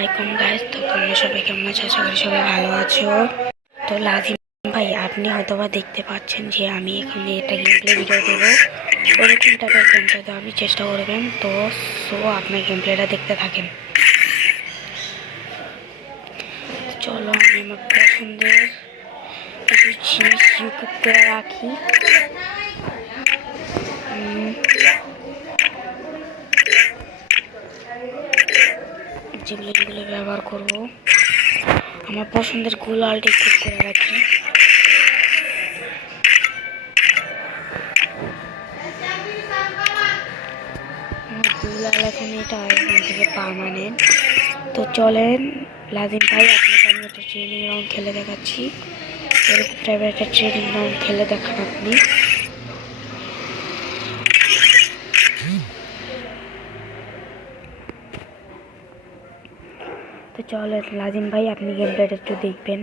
আসসালামাইকুম গাইস। তো তোমরা সবাই কেমন আছো? আশা করি সবাই ভালো আছো। তো লাজিম ভাই, আপনি হয়তোবা দেখতে পাচ্ছেন যে আমি এখানে একটা গেমপ্লে ভিডিও দেবো। ওরকম টাইপের গেমটা তো আপনি চেষ্টা করবেন। তো আপনার গেমপ্লেটা দেখতে থাকেন। চলো আমি আমার পছন্দের কিছু জিনিস ইউটিউব করে রাখি। যেগুলো ব্যবহার করব, আমার পছন্দের গুলালটি ঠিক করে রাখি। গুলাল এখন থেকে পার্মানেন্ট। তো চলেন লাজিম ভাই, আপনাকে আমি একটা ট্রেনিং রাউন্ড খেলে দেখাচ্ছি। এরকম টাইপের একটা ট্রেনিং রাউন্ড খেলে দেখান আপনি। তো চলেন লাজিম ভাই, আপনি গেমটা একটু দেখবেন।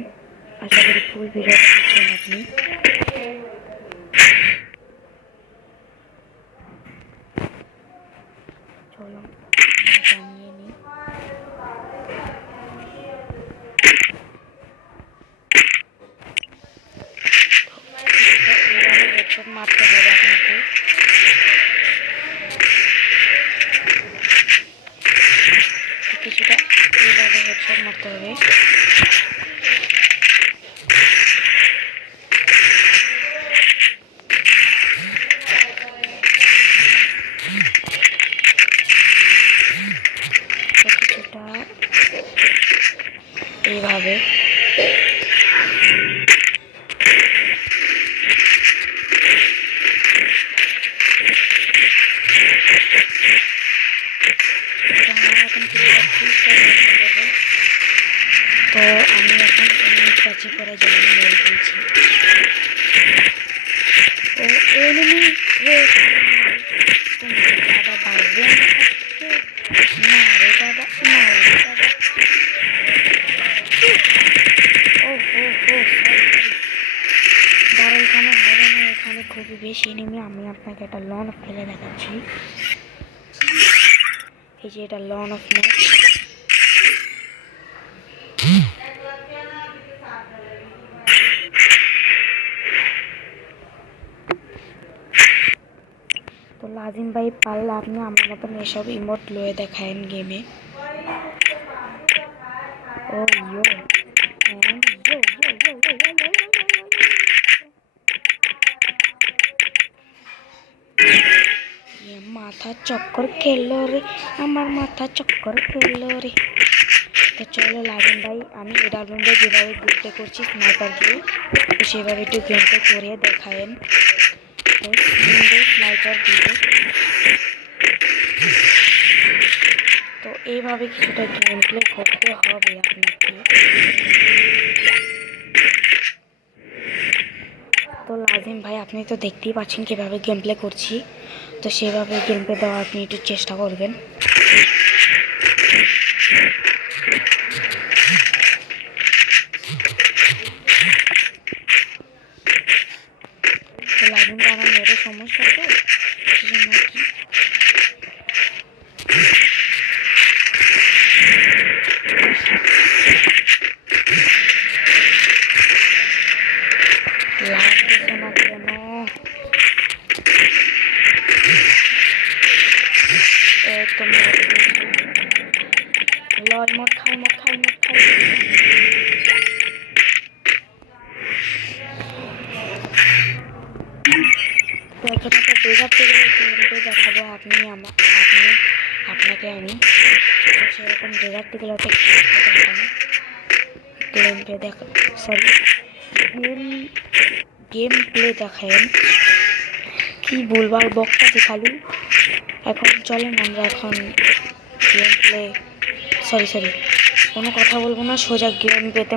আশা করি ফুল ভিডিওটা দেখবেন আপনি। চলো জানিয়ে নিই। হেডশট মারতে হবে আপনাকে। কিছুটা এইভাবে হেডশট মারতে হবে। কিছুটা এইভাবে তো আমি এখন কাছে করে জন্য মেরে দিয়েছি। ও এনিমি দাদা বাড়বে না রে দাদা, না রে দাদা। ও হো হো দাঁড়া, এখানে হবে না, এখানে খুবই বেশি এনিমি। আমি আপনাকে একটা লন অফ ফেলে দেখাচ্ছি। এই যে এটা লন অফ ম্যাচ। তো লাজিম ভাই, পারলে আপনি আমার মতন এসব ইমোট লয়ে দেখায়েন গেমে। ও ইয়ো মাথা চক্কর খেললো রে, আমার মাথা চক্কর খেললো রে। তো চলো লাজিম ভাই, আমি এটা রুমে যেভাবে গেমটা করছি স্নাইপার দিয়ে, তো সেভাবে একটু গেমটা করে দেখায়েন। তো স্নাইপার দিয়ে তো এইভাবে কিছুটা গেম প্লে করতে হবে আপনাকে। তো লাজিম ভাই, আপনি তো দেখতেই পাচ্ছেন কীভাবে গেম প্লে করছি। তো সেভাবে গেম প্লে দেওয়ার আপনি একটু চেষ্টা করবেন। তো লাজিম ভাই, আমার নেটের সমস্যা, তো সেজন্য আর কি। লাগতেছে না কেন? লল মদ খাই, মদ খাই, মদ খাই। তো এখন একটা দেখাতে গেলে গেমটা দেখাবো আপনাকে আমি সেরকম দেখাতে গেলে একটা দেখান গেমটা দেখা, সরি গেম প্লে দেখায়েন। কি বলবার বকটাছি খালি। এখন চলেন আমরা এখন গেম প্লে, সরি কোনো কথা বলবো না, সোজা গেম প্লেতে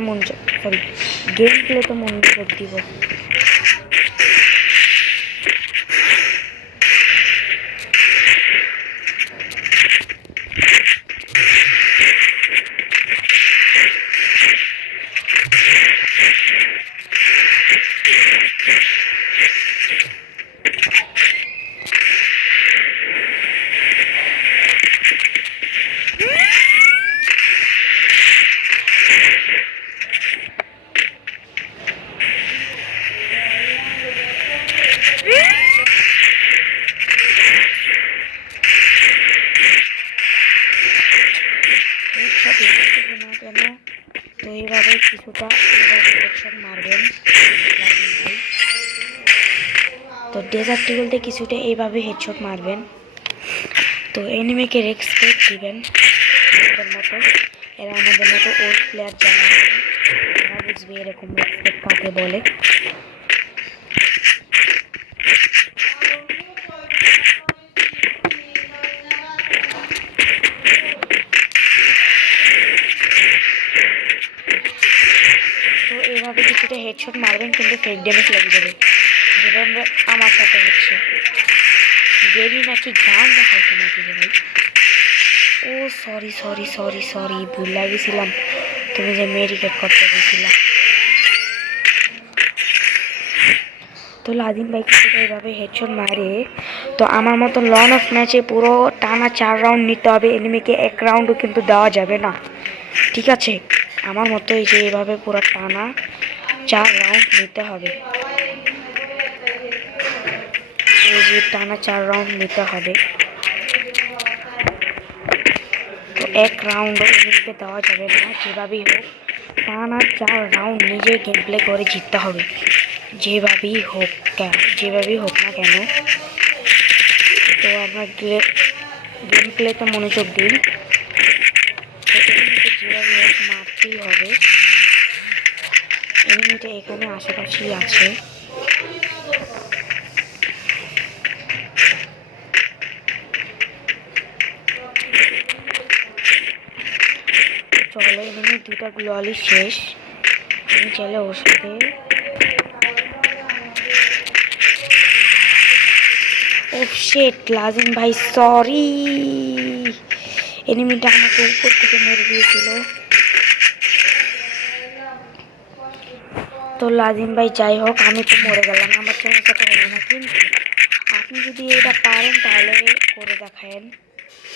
গেম প্লেতে মনোযোগ দিব। হেডশট লাগতেছে না কেন? তো এইভাবে কিছুটা এইভাবে হেডশট মারবেন লাজিম ভাই। তো ডেজার্ট ইগলতে কিছুটা এইভাবে হেডশট মারবেন। তো এনিমিকে রেসপেক্ট দিবেন আমাদের মতো। এরা আমাদের মতো ওল্ড প্লেয়ার যারা আছে তারা বুঝবে এরকম রেসপেক্ট কাকে বলে। তো এইভাবে কিছুটা হেডশট মারবেন কিন্তু ফেক ড্যামেজ লেগে যাবে, যেভাবে আমার সাথে হচ্ছে। গেলি নাকি গান দেখাইছে নাকি রে ভাই? ও সরি সরি সরি সরি, ভুল লাগেছিলাম। তুমি যে মেডিকেট করতে গেছিলাম। তো লাজিম ভাই কিছুটা এইভাবে হেডশট মারে। তো আমার মতো লন অফ ম্যাচে পুরো টানা 4 রাউন্ড নিতে হবে, এনিমিকে 1 রাউন্ডও কিন্তু দেওয়া যাবে না, ঠিক আছে? আমার মতো এই যে এইভাবে পুরো টানা 4 রাউন্ড নিতে হবে। এই যে টানা 4 রাউন্ড নিতে হবে। তো 1 রাউন্ডও এনিমিকে দেওয়া যাবে না, যেভাবেই হোক টানা 4 রাউন্ড নিজে গেম প্লে করে জিততে হবে, যেভাবেই হোক না কেন। তো আমরা গেম প্লেতে মনোযোগ দিন। তো এনিমিকে যেভাবে হোক মারতেই হবে। এনিমিটা এখানে আশেপাশেই আছে। চলো, এনিমি 2টা গ্লোয়ালি শেষ। আমি চাইলে ওর সাথে ও শিট, লাজিম ভাই সরি, এনিমিটা আমাকে উপর থেকে মেরে দিয়েছিল। তো লাজিম ভাই যাই হোক, আমি তো মরে গেলাম, আমার চ্যানেলটা তো হলো না। কিন্তু আপনি যদি এটা পারেন তাহলে করে দেখায়েন।